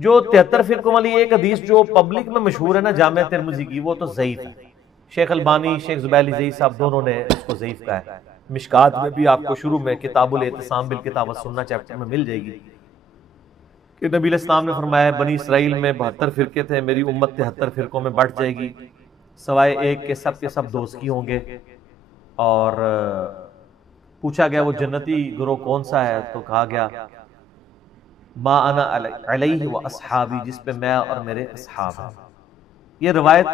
جو 73 فرقوں والی ایک حدیث جو پبلک میں مشہور ہے نا جامع ترمذی کی، وہ تو ضعیف ہے. شیخ البانی، شیخ زبیلی زئی صاحب دونوں نے اس کو ضعیف کہا ہے. مشکات میں بھی آپ کو شروع میں کتاب الاعتصام بالکتاب والسنہ چیپٹر میں مل جائے گی کہ نبی علیہ السلام نے فرمایا بنی اسرائیل میں 72 فرقے تھے، میری امت 73 فرقوں میں بٹ جائے گی، سوائے ایک کے سب دوزخی ہوں گے. اور پوچھا گیا وہ جنتی گروہ کون سا ہے، تو کہا گیا ما انا علیہ و اصحابی، جس پہ میں اور میرے اصحاب ہیں. یہ روایت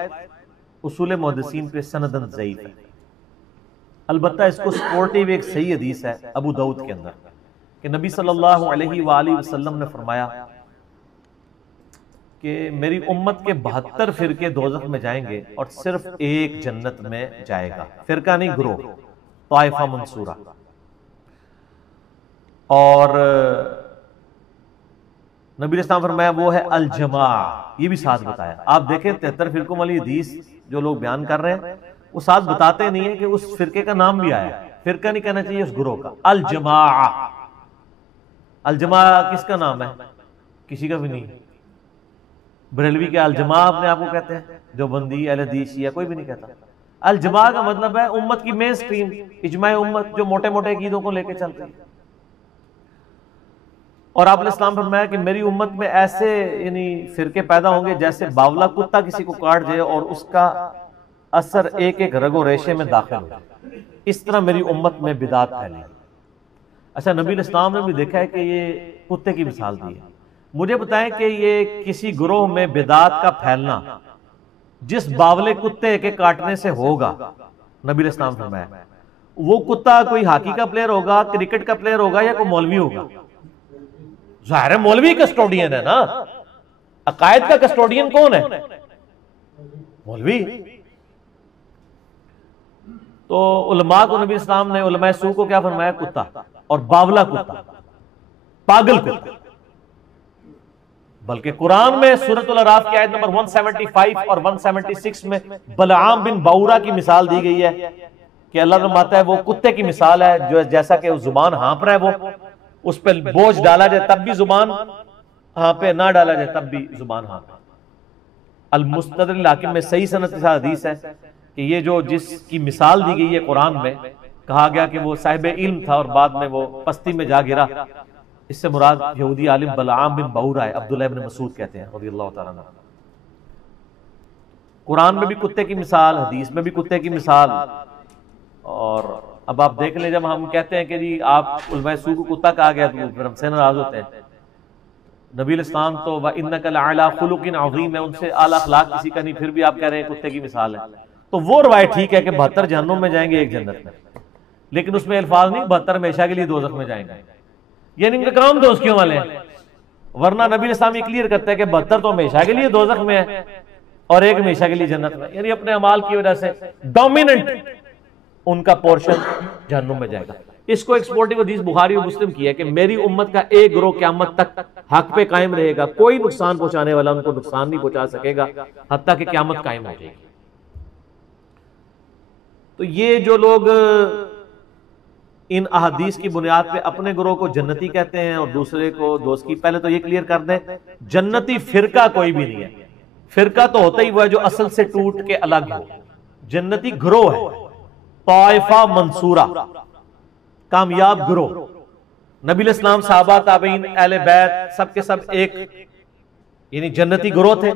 اصول محدثین پہ سندن ضعیف ہے. البتہ اس کو سپورٹیو ایک صحیح حدیث ہے ابو داؤد کے اندر کہ نبی صلی اللہ علیہ وآلہ وسلم نے فرمایا کہ میری امت کے 72 فرقے دوزخ میں جائیں گے اور صرف ایک جنت میں جائے گا. فرقہ نہیں، گروہ، طائفہ منصورہ. اور نبی علیہ السلام فرمایا وہ ہے الجماع. یہ بھی ساتھ بتایا. آپ دیکھیں 73 فرقوں والی حدیث جو لوگ بیان کر رہے ہیں وہ ساتھ بتاتے نہیں ہیں کہ اس فرقے کا نام بھی آیا. فرقہ نہیں کہنا چاہیے، اس گروہ کا. الجماع. الجماع کس کا نام ہے؟ کسی کا بھی نہیں. بریلوی کے الجماع اپنے آپ کو کہتے ہیں، جو بندی، اہل حدیث، شیعہ، کوئی بھی نہیں کہتا. الجماع کا مطلب ہے امت کی مین سٹریم، اجماع امت، جو موٹے موٹے عقیدوں کو لے کے چلتے ہیں. اور آپ علیہ السلام فرمایا کہ میری امت میں ایسے یعنی فرقے پیدا ہوں گے جیسے باولا کتا کسی کو کاٹ جائے اور اس کا اثر ایک ایک رگ و ریشے میں داخل ہو جائے، اس طرح میری امت میں بدعت پھیلی. اچھا، نبی علیہ السلام نے بھی دیکھا ہے کہ یہ کتے کی مثال دی ہے. مجھے بتائیں کہ یہ کسی گروہ میں بدعت کا پھیلنا جس باولے کتے کے کاٹنے سے ہوگا، نبی علیہ السلام فرمایا وہ کتا کوئی ہاکی کا پلیئر ہوگا، کرکٹ کا پلیئر ہوگا، یا کوئی مولوی ہوگا. ظاہر ہے مولوی کسٹوڈین ہے نا. عقائد کا کسٹوڈین کون ہے؟ مولوی. تو علماء کو نبی اسلام نے، علماء سو کو کیا فرمایا؟ کتا. اور باولا کتا، پاگل کتا. بلکہ قرآن میں سورۃ الاعراف کی آیت نمبر 175 اور 176 میں بلعام بن باورا کی مثال دی گئی ہے کہ اللہ فرماتا ہے وہ کتے کی مثال ہے، جو جیسا کہ زبان ہانپ رہا ہے، وہ اس پہ بوجھ ڈالا جائے تب بھی زبان ہانپے، نہ ڈالا جائے تب بھی زبان ہانپے. المستدرک الحاکم میں صحیح سند کے ساتھ حدیث ہے کہ یہ جو جس کی مثال دی گئی ہے قرآن میں، کہا گیا کہ وہ صاحب علم تھا اور بعد میں وہ پستی میں جا گرا. اس سے مراد یہودی عالم بلعام بن باورا ہے، عبداللہ ابن مسعود کہتے ہیں رضی اللہ تعالیٰ عنہ. قرآن میں بھی کتے کی مثال، حدیث میں بھی کتے کی مثال. اور اب آپ دیکھ لیں، جب ہم کہتے ہیں کہ جی آپ علماء سو کو کتا کہا گیا تو پھر ہم سے ناراض ہوتے ہیں. نبی علیہ السلام تو وَإِنَّكَ لَعَلَىٰ خُلُقٍ عَظِيمٍ ہے، ان سے اعلیٰ اخلاق کسی کا نہیں، پھر بھی آپ کہہ رہے ہیں کتے کی مثال ہے. تو وہ روایت ٹھیک ہے کہ 72 جہنم میں جائیں گے، ایک جنت میں، لیکن اس میں الفاظ نہیں 72 ہمیشہ کے لیے دوزخ میں جائیں گے، یعنی ان کے کام دوزخیوں والے ہیں. ورنہ نبی علیہ السلام یہ کلیئر کرتا ہے کہ 72 تو ہمیشہ کے لیے دوزخ میں ہے اور ایک ہمیشہ کے لیے جنت میں، یعنی اپنے اعمال کی وجہ سے ڈومیننٹ ان کا پورشن جہنم میں جائے گا. اس کو ایکسپورٹیو حدیث بخاری اور مسلم کی ہے کہ میری امت کا ایک گروہ قیامت تک حق پہ قائم رہے گا، کوئی نقصان پہنچانے والا ان کو نقصان نہیں پہنچا سکے گا حتیٰ کہ قیامت قائم ہو جائے گی. تو یہ جو لوگ ان احادیث کی بنیاد پہ اپنے گروہ کو جنتی کہتے ہیں اور دوسرے کو دوزخی، پہلے تو یہ کلیئر کر دیں جنتی فرقہ کوئی بھی نہیں ہے. فرقہ تو ہوتا ہی وہ ہے جو اصل سے ٹوٹ کے الگ ہو. جنتی گروہ ہے، طائفہ منصورہ، کامیاب گروہ. نبی علیہ السلام، صحابہ، تابعین، اہل بیت سب کے سب ایک یعنی جنتی گروہ تھے.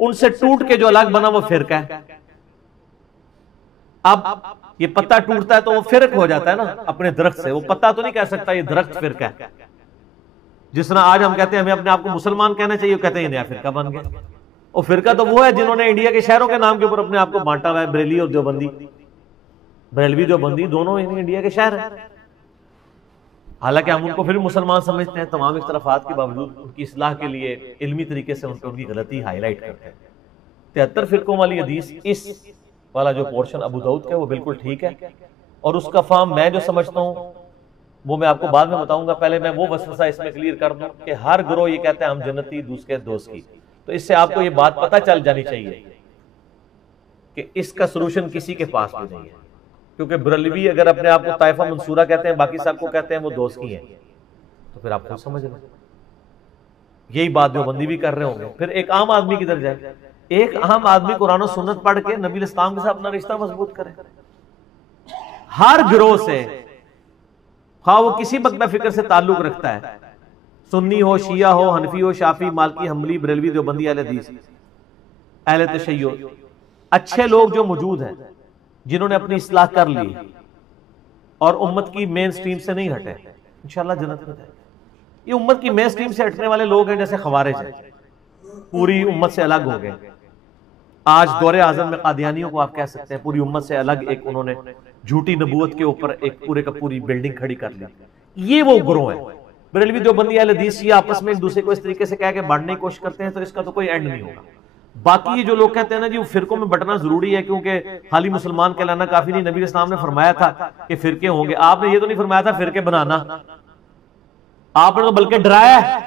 ان سے ٹوٹ کے جو الگ بنا وہ فرقہ ہے. اب یہ پتہ ٹوٹتا ہے تو وہ فرق ہو جاتا ہے نا اپنے درخت سے. وہ پتہ تو نہیں کہہ سکتا یہ درخت فرقہ ہے. جس طرح آج ہم کہتے ہیں ہمیں اپنے آپ کو مسلمان کہنا چاہیے، وہ کہتے ہیں یہ نیا فرقہ بن گیا. اور فرقہ تو وہ ہے جنہوں نے انڈیا کے شہروں کے نام کے اوپر اپنے آپ کو بانٹا ہوا ہے. بریلی اور دیوبندی، بریلوی دیوبندی دونوں انڈیا کے شہر ہیں. حالانکہ ہم ان کو پھر مسلمان سمجھتے ہیں، تمام اختلافات کے باوجود ان کی اصلاح کے لیے علمی طریقے سے ان کی غلطی ہائی لائٹ کرتے ہیں. 73 فرقوں والی حدیث اس والا جو پورشن ابو داؤد کا ہے وہ بالکل ٹھیک ہے. اور اس کا فہم میں جو سمجھتا ہوں وہ میں آپ کو بعد میں بتاؤں گا. پہلے میں وہ وسوسہ اس میں کلیئر کر دوں کہ ہر گروہ یہ کہتے ہیں ہم جنتی، دوسرے دوزخی. تو اس سے آپ کو یہ بات پتہ چل جانی چاہیے کہ اس کا سلوشن کسی کے پاس بھی نہیں ہے. کیونکہ بریلوی اگر اپنے آپ کو طائفہ منصورہ کہتے ہیں، باقی سب کو کہتے ہیں وہ دوزخی ہیں، تو پھر آپ خود سمجھ لیں. یہی بات دیوبندی بھی کر رہے ہوں گے. پھر ایک عام آدمی کدھر جائے؟ ایک عام آدمی قرآن و سنت پڑھ کے نبی الاسلام کے ساتھ اپنا رشتہ مضبوط کرے. ہر گروہ سے، خواہ وہ کسی مکتب فکر سے تعلق رکھتا ہے، سنی ہو، شیعہ ہو، حنفی ہو، شافعی، مالکی، حنبلی، بریلوی، دیوبندی، اہل حدیث، اہل تشیع، اچھے لوگ جو موجود ہیں جنہوں نے اپنی اصلاح کر لی اور امت کی مین سٹریم سے نہیں ہٹے، انشاءاللہ جنت میں جائیں. یہ امت کی مین سٹریم سے ہٹنے والے لوگ ہیں جیسے خوارج ہیں، پوری امت سے الگ ہو گئے. آج دور اعظم میں قادیانیوں کو آپ کہہ سکتے ہیں پوری امت سے الگ ایک انہوں نے جھوٹی نبوت کے اوپر ایک پورے کا پوری بلڈنگ کھڑی کر لی. یہ وہ گروہ ہیں. بریلوی، دیوبندی، اہل حدیث یہ آپس میں ایک دوسرے کو اس طریقے سے کہہ کے بانٹنے کی کوشش کرتے ہیں تو اس کا تو کوئی اینڈ نہیں ہوگا. باقی یہ جو لوگ کہتے ہیں نا جی وہ فرقوں میں بٹنا ضروری ہے کیونکہ خالی مسلمان کہلانا کافی نہیں، نبی اسلام نے فرمایا تھا کہ فرقے ہوں گے. آپ نے یہ تو نہیں فرمایا تھا فرقے بنانا، آپ نے تو بلکہ ڈرایا ہے.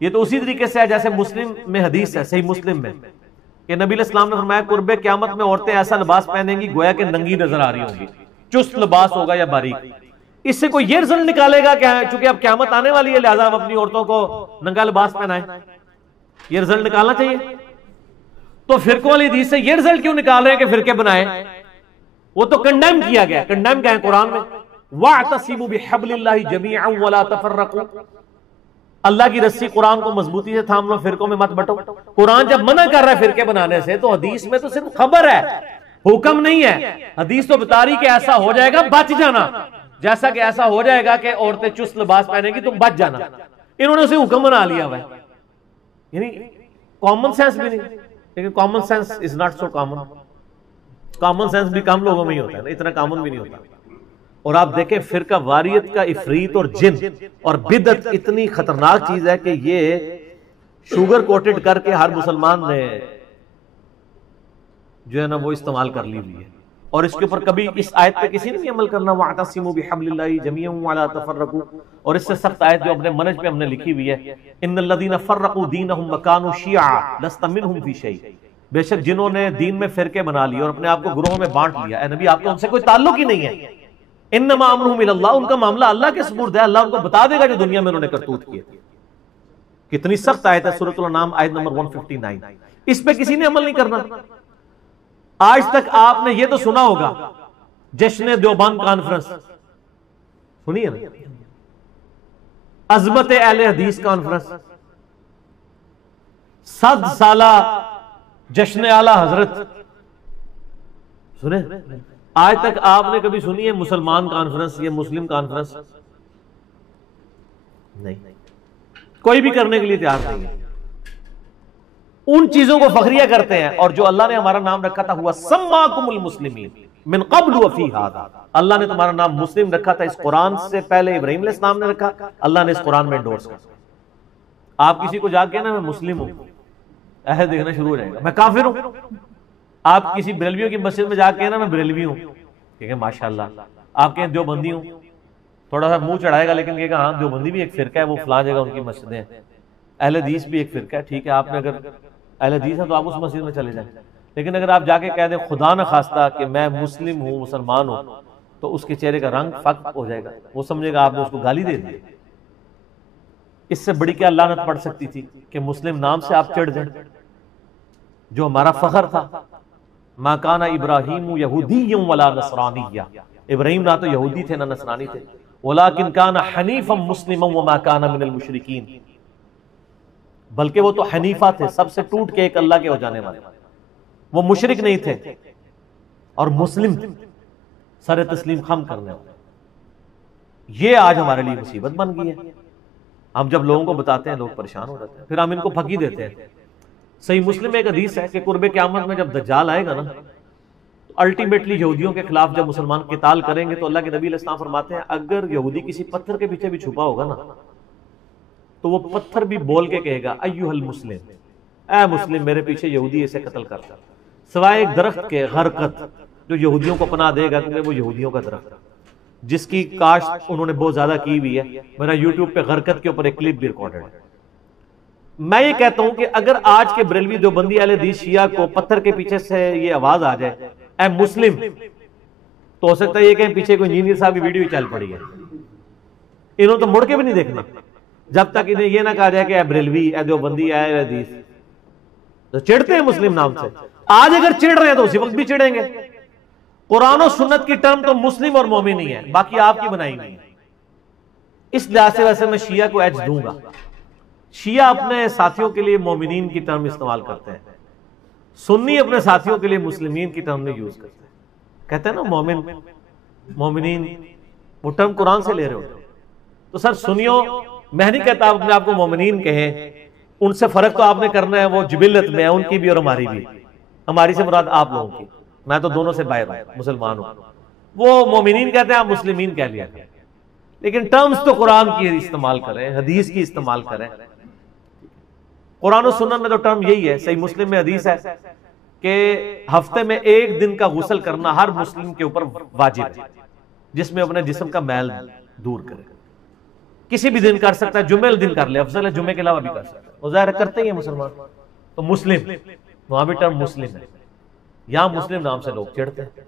یہ تو اسی طریقے سے ہے جیسے مسلم میں حدیث ہے، صحیح مسلم میں، کہ نبی الاسلام نے فرمایا قرب قیامت میں عورتیں ایسا لباس پہنیں گی گویا کہ ننگی نظر آ رہی ہوں گی، چست لباس ہوگا یا باریک. اس سے کوئی یہ رزلٹ نکالے گا کہ چونکہ اب قیامت آنے والی ہے لہذا ہم اپنی عورتوں کو ننگا لباس پہنائیں؟ یہ رزلٹ نکالنا چاہیے. تو فرقوں والی حدیث سے یہ رزلٹ کیوں نکال رہے ہیں کہ فرقے بنائیں؟ وہ تو کنڈیم کیا گیا. کنڈیم کیا ہے قرآن میں؟ وَاعْتَصِمُوا بِحَبْلِ اللَّهِ جَمِيعًا وَلَا تَفَرَّقُوا. اللہ کی رسی قرآن کو مضبوطی سے تھام لو، فرقوں میں مت بٹو. قرآن جب منع کر رہا ہے فرقے بنانے سے تو حدیث میں تو صرف خبر ہے، حکم نہیں ہے. حدیث تو بتا رہی کہ ایسا ہو جائے گا، بچ جانا. جیسا کہ ایسا ہو جائے گا کہ عورتیں چست لباس پہنیں گی تم بچ جانا. انہوں نے اسے حکم بنا لیا ہوا ہے. یعنی کامن سینس بھی نہیں، لیکن common sense is not so common. Common sense بھی کم لوگوں میں ہی ہوتا ہے، اتنا کامن بھی نہیں ہوتا. اور آپ دیکھیں فرقہ واریت کا افریت اور جن اور بدعت اتنی خطرناک چیز ہے کہ یہ شوگر کوٹڈ کر کے ہر مسلمان نے جو ہے نا وہ استعمال کر لی ہوئی ہے. اور اس کے اوپر کبھی اس آیت پہ کسی نے نہیں عمل کرنا. وَاعْتَصِمُوا بِحَبْلِ اللَّهِ جَمِيعًا وَلَا تَفَرَّقُوا. اور اس سے سخت آیت جو اپنے منج پہ ہم نے لکھی ہوئی ہے، إِنَّ الَّذِينَ فَرَّقُوا دِينَهُمْ وَكَانُوا شِيَعًا لَسْتَ مِنْهُمْ فِي شَيْءٍ. بے شک جنہوں نے دین میں فرقے بنا لیے اور اپنے آپ کو گروہوں میں بانٹ لیا، اے نبی آپ کو ان سے کوئی تعلق ہی نہیں ہے. انما امرهم الى اللہ، ان کا معاملہ اللہ کے سپرد ہے، اللہ ان کو بتا دے گا جو دنیا میں انہوں نے کرتوت کیے. کتنی سخت آیت ہے سورۃ الانعام آیت نمبر 159. اس پہ کسی نے عمل نہیں کرنا. آج تک آپ نے یہ تو سنا ہوگا جشن دیوبند کانفرنس سنی ہے نا، عظمت اہل حدیث کانفرنس، 100 سالہ جشن اعلی حضرت سنے؟ آج تک آپ نے کبھی سنی ہے مسلمان کانفرنس یا مسلم کانفرنس؟ نہیں، کوئی بھی کرنے کے لیے تیار نہیں ہے. ان چیزوں کو فخریہ کرتے ہیں. اور جو اللہ نے ہمارا نام رکھا تھا ہوا سماکم المسلمین من قبل وفی ھذا، اللہ نے تمہارا نام مسلم رکھا تھا اس قرآن سے پہلے ابراہیم علیہ السلام نے رکھا، اللہ نے اس قرآن میں انڈورس کیا. آپ کسی کو جا کے نا میں مسلم ہوں ایسے دیکھنا شروع ہو جائے گا میں کافر ہوں. آپ کسی بریلویوں کی مسجد میں جا کے نا میں بریلوی ہوں، کہیں ماشاءاللہ. آپ کہیں دیوبندی ہوں، تھوڑا سا منہ چڑھائے گا لیکن کہے گا ہاں دیوبندی بھی ایک فرقہ ہے، وہ فلاں جگہ ان کی مسجدیں ہیں. اہل حدیث بھی ایک فرقہ ہے، ٹھیک ہے آپ نے اگر اہل حدیث ہے تو آپ اس مسجد میں چلے جائیں. لیکن اگر آپ جا کے کہہ دیں خدا نہ خواستہ کہ میں مسلم ہوں، مسلمان ہوں، تو اس کے چہرے کا رنگ فق ہو جائے گا، وہ سمجھے گا آپ نے اس کو گالی دے دی. اس سے بڑی کیا لعنت پڑ سکتی تھی کہ مسلم نام سے آپ چڑھ جائیں، جو ہمارا فخر تھا. ما کان ابراہیم یہودی ولا نصرانی، ابراہیم نہ تو یہودی تھے نہ نصرانی تھے. ولکن کان حنیفا مسلما وما کان من المشرکین، بلکہ وہ تو حنیفہ تھے، سب سے ٹوٹ کے ایک اللہ کے ہو جانے والے. وہ مشرک نہیں تھے اور مسلم تھے، سر تسلیم خم کرنے والے. یہ آج ہمارے لیے مصیبت بن گئی ہے. ہم جب لوگوں کو بتاتے ہیں لوگ پریشان ہو جاتے ہیں، پھر ہم ان کو پھکی دیتے ہیں. صحیح مسلم میں ایک حدیث ہے کہ قرب قیامت میں جب دجال آئے گا نا تو الٹیمیٹلی یہودیوں کے خلاف جب مسلمان قتال کریں گے تو اللہ کے نبی علیہ السلام فرماتے ہیں اگر یہودی کسی پتھر کے پیچھے بھی چھپا ہوگا نا تو وہ پتھر بھی بول کے کہے گا ایھا المسلم، اے مسلم میرے پیچھے یہودی اسے قتل کرتا، سوائے ایک درخت کے غرقت جو یہودیوں کو پناہ دے گا کیونکہ وہ یہودیوں کا درخت جس کی کاشت انہوں نے بہت زیادہ کی ہوئی ہے. میرا یوٹیوب پہ غرقت کے اوپر ایک کلپ بھی ریکارڈڈ ہے. میں یہ کہتا ہوں کہ اگر آج کے بریلوی دیوبندی اہل حدیث شیعہ کو پتھر کے پیچھے سے یہ آواز آ جائے اے مسلم، تو ہو سکتا ہے یہ کہ پیچھے کوئی انجینئر صاحب کی ویڈیو چل پڑی ہے، انہوں تو مڑ کے بھی نہیں دیکھنا. جب تک انہیں یہ نہ کہا جائے کہ اے بریلوی، اے دیوبندی، اے حدیث، تو چڑھتے ہیں مسلم نام سے. آج اگر چڑھ رہے ہیں تو اسی وقت بھی چڑھیں گے. قرآن و سنت کی ٹرم تو مسلم اور مومن ہی ہے، باقی آپ کی بنائی ہوئی ہے. اس لحاظ سے ویسے میں شیعہ کو ایج دوں گا. شیعہ اپنے ساتھیوں کے لیے مومنین کی ٹرم استعمال کرتے ہیں، سنی اپنے ساتھیوں کے لیے مسلمین کی ٹرم میں یوز کرتے ہیں. کہتے ہیں نا مومن، مومنین، وہ ٹرم قرآن سے لے رہے ہوتے ہیں. تو سر سنیوں، میں نہیں کہتا آپ اپنے آپ کو مومنین کہیں، ان سے فرق تو آپ نے کرنا ہے، وہ جبلت میں ہے ان کی بھی اور ہماری بھی. ہماری سے مراد آپ لوگوں کی، میں تو دونوں سے باہر ہوں، مسلمان ہوں. وہ مومنین کہتے ہیں، آپ مسلمین کہہ لیا کریں، لیکن ٹرمز تو قرآن کی استعمال کریں، حدیث کی استعمال کریں. قرآن و سنت میں تو ٹرم یہی ہے. صحیح مسلم میں حدیث ہے کہ ہفتے میں 1 دن کا غسل کرنا ہر مسلم کے اوپر واجب ہے، جس میں اپنے جسم کا میل دور کرے. کسی بھی دن کر سکتا ہے، جمعہ دن کر لے، افضل ہے جمعے کے علاوہ بھی کر سکتا ہے. وہ ظاہر کرتے ہی ہیں مسلمان. تو مسلم، وہاں بھی ٹرم مسلم ہے. یہاں مسلم نام سے لوگ چڑھتے ہیں.